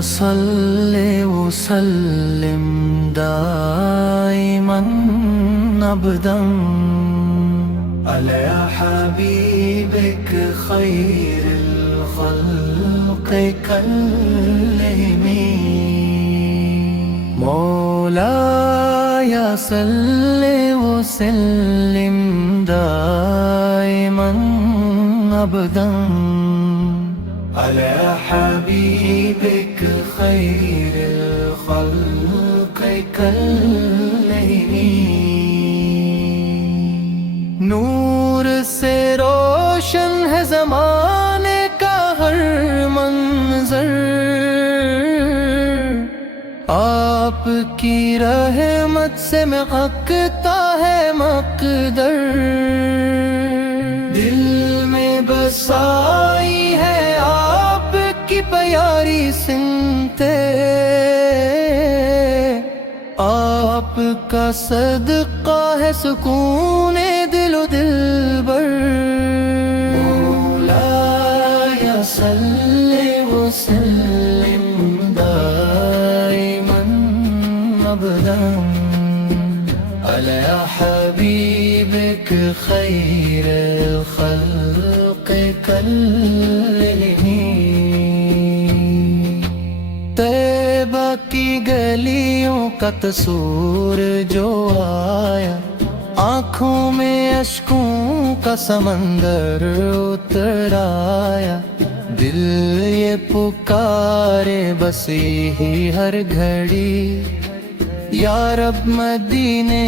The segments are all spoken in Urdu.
صل وسلم دائما أبدا على حبيبك خير الخلق كلهم مولاي صل وسلم دائما أبدا على حبيبك خير الخلق كلهم نور سے روشن ہے زمانے کا ہر منظر آپ کی رحمت سے محکتا ہے مقدر دل میں بسائی ہے آپ کی پیاری سنتے آپ کا صدقہ ہے سکون دل و دلبر مولاي صل وسلم دائما أبدا على حبيبك خير الخلق كلهم طیبہ کی گلیوں کا تصور جو آیا آنکھوں میں اشکوں کا سمندر اتر آیا دل یہ پکارے بس یہی ہر گھڑی یا رب مدینے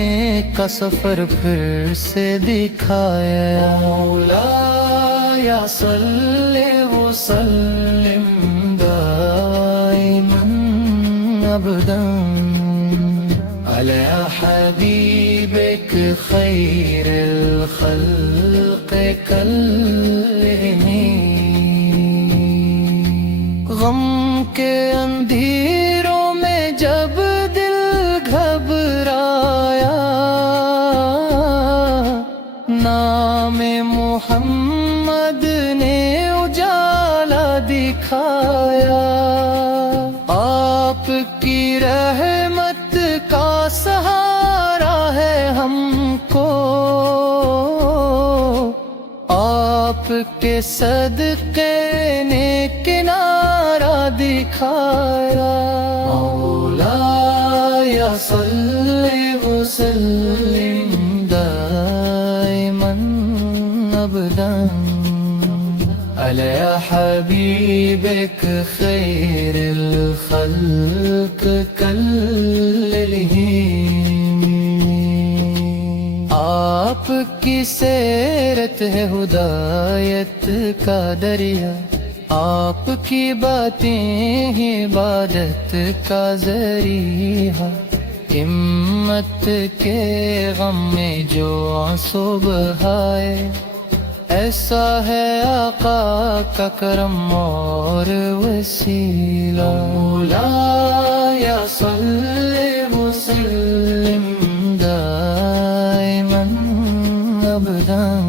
کا سفر پھر سے دکھایا مولاي صل وسلم دائما أبدا على حبيبك خير الخلق كلهم غم کے اندھیروں میں جب دل گھبرایا نام محمد نے اجالا دکھایا آپ کی رحمت کا سہارا ہے ہم کو آپ کے صدقے نے کنارہ دکھایا مولاي صل وسلم دائما أبدا على حبيبك خير الخلق كلهم آپ کی سیرت ہے ہدایت کا دریا آپ کی باتیں ہی عبادت کا ذریعہ ہمت کے غم میں جو آنسو بہائے ایسا ہے آقا کا کرم اور وسیلہ مولاي صل وسلم دائما أبدا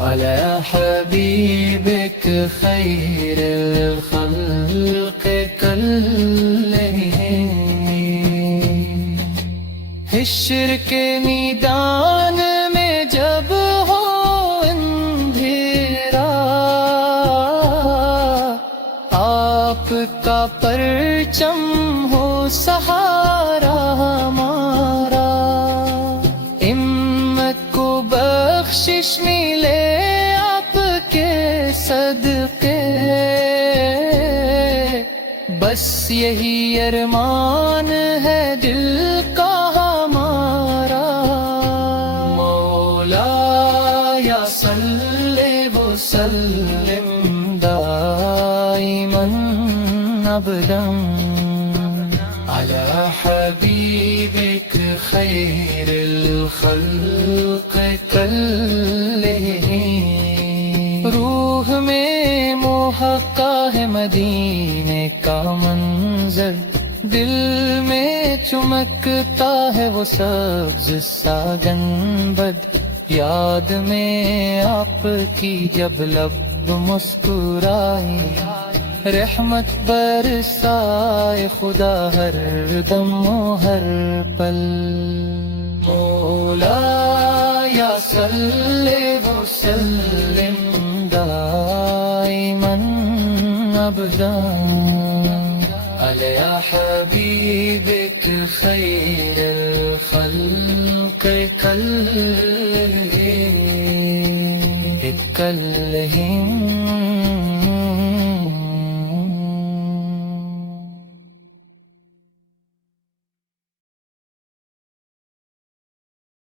على حبيبك خير الخلق كلهم حشر کے میدان میں جب ہو اندھیرا آپ کا پرچم ہو سہارا ہمارا ہمت کو بخشش ملے آپ کے صدقے بس یہی ارمان ہے دل کا ہمارا مولاي صل وسلم دائما أبدا على حبيبك خير الخلق كلهم روح میں محقق ہے مدینے کا منظر دل میں چمکتا ہے وہ سبز سا گنبد یاد میں آپ کی جب لب مسکرائے رحمت برسائے خدا ہر دم و ہر پل مولا یا صلی وسلم دائما ابدا علی حبیبک خیر الخلق کلہم